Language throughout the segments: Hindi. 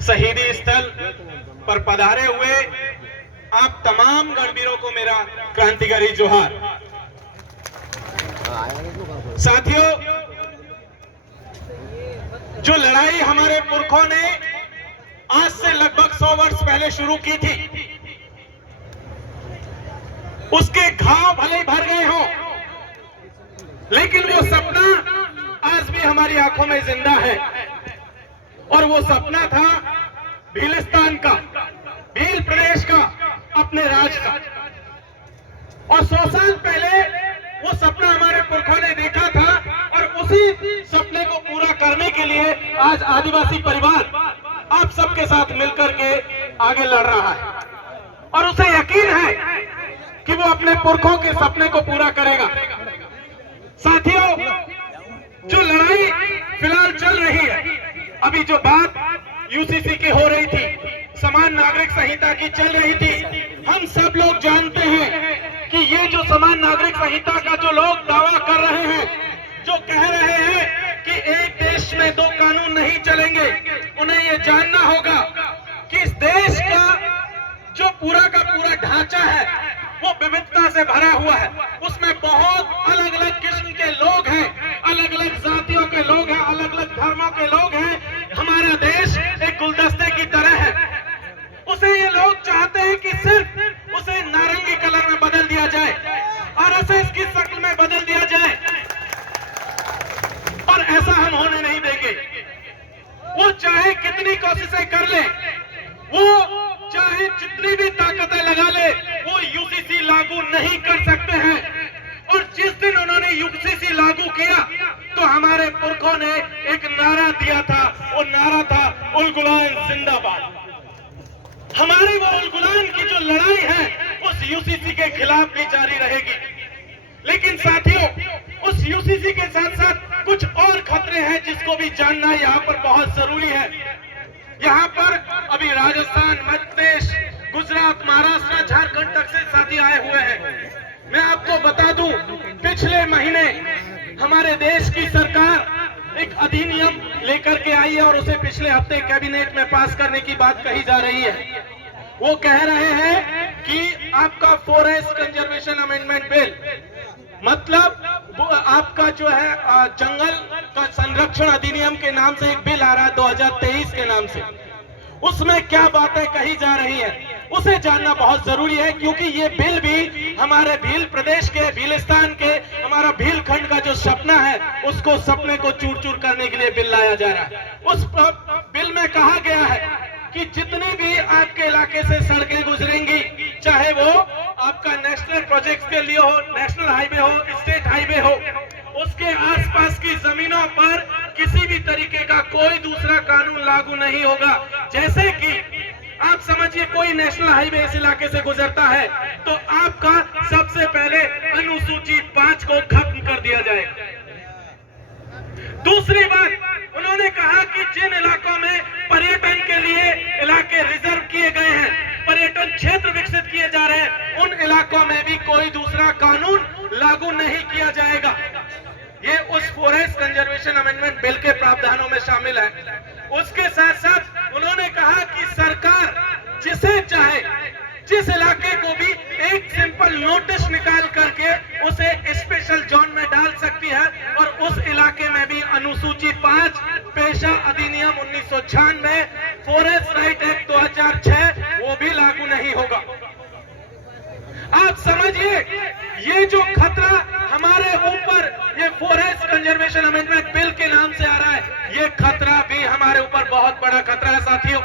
शहीदी स्थल पर पधारे हुए आप तमाम गणवीरों को मेरा क्रांतिकारी जोहार। साथियों, जो लड़ाई हमारे पुरखों ने आज से लगभग 100 वर्ष पहले शुरू की थी, उसके घाव भले ही भर गए हों, लेकिन वो सपना आज भी हमारी आंखों में जिंदा है। और वो सपना था भीलिस्तान का, भील प्रदेश का, अपने राज का। और 100 साल पहले वो सपना हमारे पुरखों ने देखा था और उसी सपने को पूरा करने के लिए आज आदिवासी परिवार आप सबके साथ मिलकर के आगे लड़ रहा है और उसे यकीन है कि वो अपने पुरखों के सपने को पूरा करेगा। साथियों, जो लड़ाई फिलहाल चल रही है, अभी जो बात यूसीसी की हो रही थी, समान नागरिक संहिता की चल रही थी, हम सब लोग जानते हैं कि ये जो समान नागरिक संहिता का जो लोग दावा कर रहे हैं, जो कह रहे हैं कि एक देश में 2 कानून नहीं चलेंगे, उन्हें ये जानना होगा कि इस देश का जो पूरा का पूरा ढांचा है वो विविधता से भरा हुआ है। उसमें बहुत अलग अलग किस्म के लोग हैं, अलग अलग जातियों के लोग हैं, अलग अलग धर्मों के लोग हैं। हमारा देश एक गुलदस्ते की तरह है। उसे ये लोग चाहते हैं कि सिर्फ उसे नारंगी कलर में बदल दिया जाए, आरएसएस की शक्ल में बदल दिया जाए, और ऐसा हम होने नहीं देंगे। वो चाहे कितनी कोशिशें कर ले, वो चाहे जितनी भी ताकतें लगा ले, वो यूसीसी लागू नहीं कर सकते हैं। और जिस दिन उन्होंने यूसीसी लागू किया तो हमारे पुरखों ने एक नारा दिया था, वो नारा था उल गुलान जिंदाबाद। हमारी वो उल गुलान की जो लड़ाई है उस यूसीसी के खिलाफ भी जारी रहेगी। लेकिन साथियों, उस यूसीसी के साथ साथ कुछ और खतरे हैं जिसको भी जानना यहाँ पर बहुत जरूरी है। यहाँ पर अभी राजस्थान, मध्य प्रदेश, गुजरात, महाराष्ट्र, झारखंड तक से साथी आए हुए हैं। मैं आपको बता दूं, पिछले महीने हमारे देश की सरकार एक अधिनियम लेकर के आई है और उसे पिछले हफ्ते कैबिनेट में पास करने की बात कही जा रही है। वो कह रहे हैं कि आपका फॉरेस्ट कंजर्वेशन अमेंडमेंट बिल, मतलब आपका जो है जंगल का संरक्षण अधिनियम के नाम से एक बिल आ रहा है 2023 के नाम से, उसमें क्या बातें कही जा रही है उसे जानना बहुत जरूरी है। क्योंकि ये बिल भी हमारे भील प्रदेश के, भीलिस्तान के, हमारा भील खंड का जो सपना है उसको सपने को चूर चूर करने के लिए बिल लाया जा रहा है। उस बिल में कहा गया है कि जितनी भी आपके इलाके से सड़कें गुजरेंगी, चाहे वो आपका नेशनल प्रोजेक्ट के लिए हो, नेशनल हाईवे हो, स्टेट हाईवे हो, उसके आसपास की जमीनों पर किसी भी तरीके का कोई दूसरा कानून लागू नहीं होगा। जैसे कि आप समझिए, कोई नेशनल हाईवे इस इलाके से गुजरता है तो आपका सबसे पहले अनुसूची 5 को खत्म कर दिया जाएगा। दूसरी बात, उन्होंने कहा कि जिन इलाकों में पर्यटन के लिए इलाके रिजर्व किए गए हैं, पर्यटन क्षेत्र विकसित किए जा रहे हैं, उन इलाकों में भी कोई दूसरा कानून लागू नहीं किया जाएगा। ये उस फॉरेस्ट कंजर्वेशन अमेंडमेंट बिल के प्रावधानों में शामिल है। उसके साथ साथ उन्होंने कहा कि सरकार जिसे चाहे, जिस इलाके को भी एक सिंपल नोटिस निकाल करके उसे स्पेशल जोन में डाल सकती है और उस इलाके में भी अनुसूची 5, पेशा अधिनियम 1996, फॉरेस्ट राइट एक्ट 2006 वो भी लागू नहीं होगा। आप समझिए, ये जो खतरा हमारे ऊपर ये फॉरेस्ट कंजर्वेशन अमेंडमेंट बिल के नाम से आ रहा है, ये खतरा भी हमारे ऊपर बहुत बड़ा खतरा है। साथियों,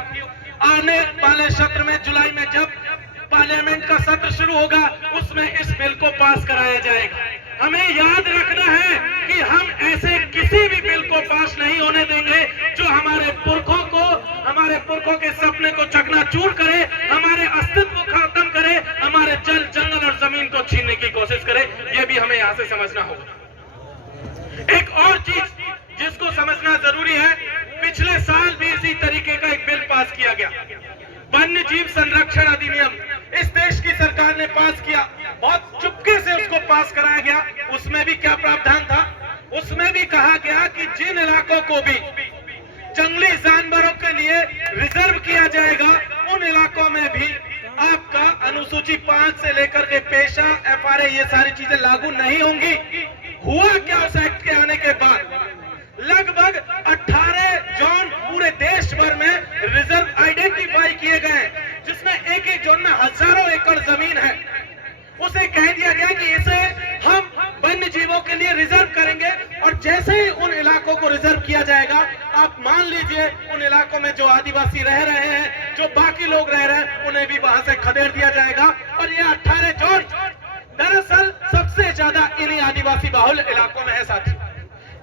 आने वाले सत्र में, जुलाई में जब पार्लियामेंट का सत्र शुरू होगा, उसमें इस बिल को पास कराया जाएगा। हमें याद रखना है कि हम ऐसे किसी भी बिल को पास नहीं होने देंगे जो हमारे पुरखों के सपने को चकनाचूर करे, हमारे अस्तित्व को खत्म करे, हमारे जल, जंगल और जमीन को छीनने की कोशिश करे। यह भी हमें यहाँ से समझना होगा। एक और चीज जिसको समझना जरूरी है, पिछले साल भी इसी तरीके का एक बिल पास किया गया, वन्य जीव संरक्षण अधिनियम। इस देश की सरकार ने पास किया, बहुत चुपके से उसको पास कराया गया। उसमें भी क्या प्रावधान था? उसमें भी कहा गया कि जिन इलाकों को भी जंगली जानवरों के लिए रिजर्व अनुसूची 5 से लेकर के पेशा, FRA, ये सारी चीजें लागू नहीं होंगी। हुआ क्या उस एक्ट के आने के बाद? लगभग 18 जोन पूरे देश भर में रिजर्व आइडेंटिफाई किए गए, जिसमें एक एक जोन में हजारों एकड़ जमीन है। उसे कह दिया गया कि इसे हम वन्य जीवों के लिए रिजर्व करेंगे, और जैसे ही उन इलाकों को रिजर्व किया जाएगा, आप मान लीजिए उन इलाकों में जो आदिवासी रह रहे हैं, जो बाकी लोग रह रहे हैं, उन्हें भी वहां से खदेड़ दिया जाएगा। और ये 18 जोन दरअसल सबसे ज्यादा इन्हीं आदिवासी बाहुल इलाकों में है साथी।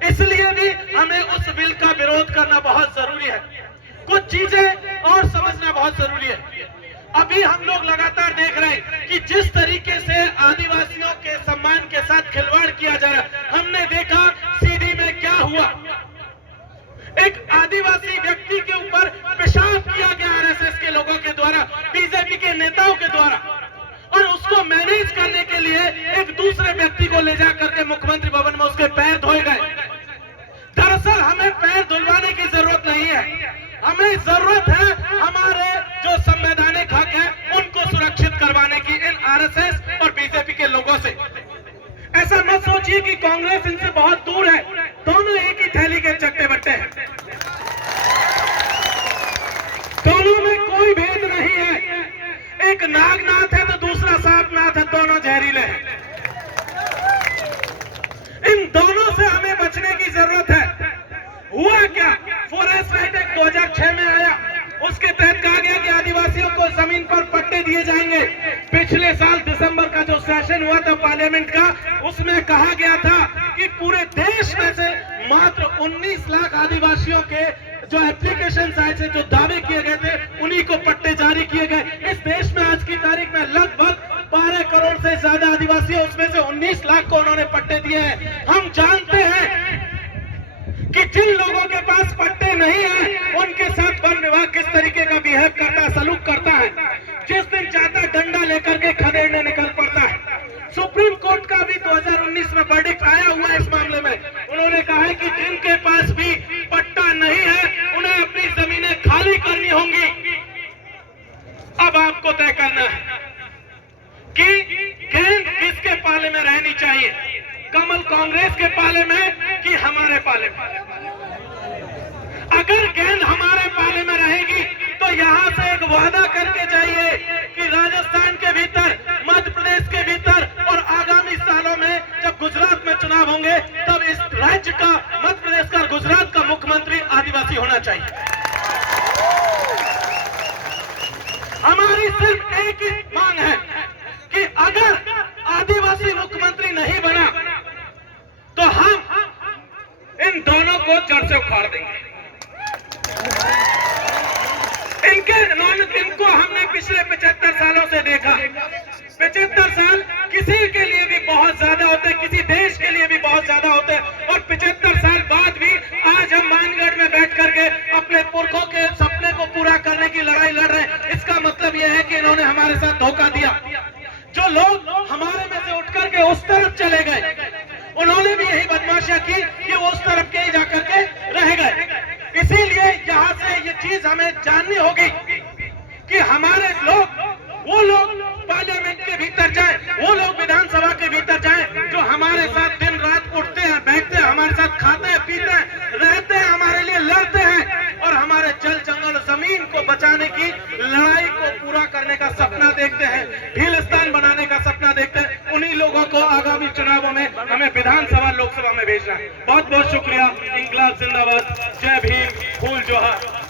इसलिए भी हमें उस बिल का विरोध करना बहुत जरूरी है। कुछ चीजें और समझना बहुत जरूरी है। अभी हम लोग लगातार देख रहे हैं कि जिस तरीके से आदिवासियों के सम्मान के साथ खिलवाड़ किया जा रहा है। हमने देखा सीधी में क्या हुआ, एक आदिवासी व्यक्ति के ऊपर पेशाब किया गया RSS के लोगों के द्वारा, बीजेपी के नेताओं के द्वारा, और उसको मैनेज करने के लिए एक दूसरे व्यक्ति को ले जाकर के मुख्यमंत्री भवन में उसके पैर धोए गए। दरअसल हमें पैर धुलवाने की जरूरत नहीं है, हमें जरूरत है हमारे जो संवैधानिक हक है उनको सुरक्षित करवाने की इन RSS और बीजेपी के लोगों से। ऐसा मत सोचिए कि कांग्रेस इनसे बहुत दूर है, दोनों एक ही थैली के चट्टे बट्टे हैं, दोनों में कोई भेद नहीं है। एक नागनाथ है तो दूसरा सांपनाथ है, दोनों जहरीले हैं। इन दोनों से हमें बचने की जरूरत है। हुआ क्या, फॉरेस्ट राइट एक्ट 2006 में आया, उसके तहत कहा गया कि आदिवासियों को जमीन पर पट्टे दिए जाएंगे। पिछले साल दिसंबर का जो सेशन हुआ था पार्लियामेंट का, उसमें कहा गया था कि पूरे देश में से मात्र 19 लाख आदिवासियों के जो एप्लीकेशन आए थे, जो दावे किए गए थे, उन्हीं को पट्टे जारी किए गए। इस देश में आज की तारीख में लगभग 12 करोड़ से ज्यादा आदिवासी है, उसमें से 19 लाख को उन्होंने पट्टे दिए हैं। हम जानते हैं कि जिन लोगों के पास पट्टे नहीं है उनके साथ वन विभाग किस तरीके का बिहेव करता है, सलूक करता है। जिस दिन चाहता डंडा लेकर के खदेड़ने निकल पड़ता है। सुप्रीम कोर्ट का भी 2019 में वर्डिक्ट आया हुआ है इस मामले में। उन्होंने कहा है कि जिनके पास भी पट्टा नहीं है उन्हें अपनी जमीनें खाली करनी होंगी। अब आपको तय करना है कि गेंद किसके पाले में रहनी चाहिए, कमल कांग्रेस के पाले में कि हमारे पाले में। अगर गेंद हमारे पाले में रहेगी तो यहां से एक वादा करके जाइए कि राजस्थान के भीतर, मध्य प्रदेश के भीतर और आगामी सालों में जब गुजरात में चुनाव होंगे, तब इस राज्य का, मध्य प्रदेश का, गुजरात का मुख्यमंत्री आदिवासी होना चाहिए। हमारी सिर्फ एक ही मांग है कि अगर आदिवासी मुख्यमंत्री नहीं बना तो हम इन दोनों को जड़ से उखाड़ देंगे। इनको हमने पिछले 75 सालों से देखा। 75 साल किसी के लिए भी बहुत ज्यादा होते हैं, किसी देश के लिए भी बहुत ज्यादा होते हैं, और 75 साल बाद भी आज हम मानगढ़ में बैठ करके अपने पुरखों के सपने को पूरा करने की लड़ाई लड़ रहे हैं। इसका मतलब यह है कि इन्होंने हमारे साथ धोखा दिया। जो लोग हमारे में से उठ करके उस तरफ चले गए, उन्होंने भी यही बदमाशियां की कि वो उस तरफ के ही जाकर के रह गए। इसीलिए यहाँ से ये चीज हमें जाननी होगी कि हमारे लोग, वो लोग पार्लियामेंट के भीतर जाएं, वो लोग विधानसभा के भीतर जाएं, जो हमारे साथ दिन रात उठते हैं, बैठते हैं, हमारे साथ खाते हैं, पीते हैं, रहते हैं, हमारे लिए लड़ते हैं, और हमारे जल जंगल जमीन को बचाने की लड़ाई को पूरा करने का सपना देखते हैं, हिलस्तान बनाने का सपना देखते हैं। उन्हीं लोगों को आगामी चुनावों में हमें विधानसभा, लोकसभा में भेजना है। बहुत बहुत शुक्रिया। इंकलाब जिंदाबाद। जय भीम। फूल जोहार।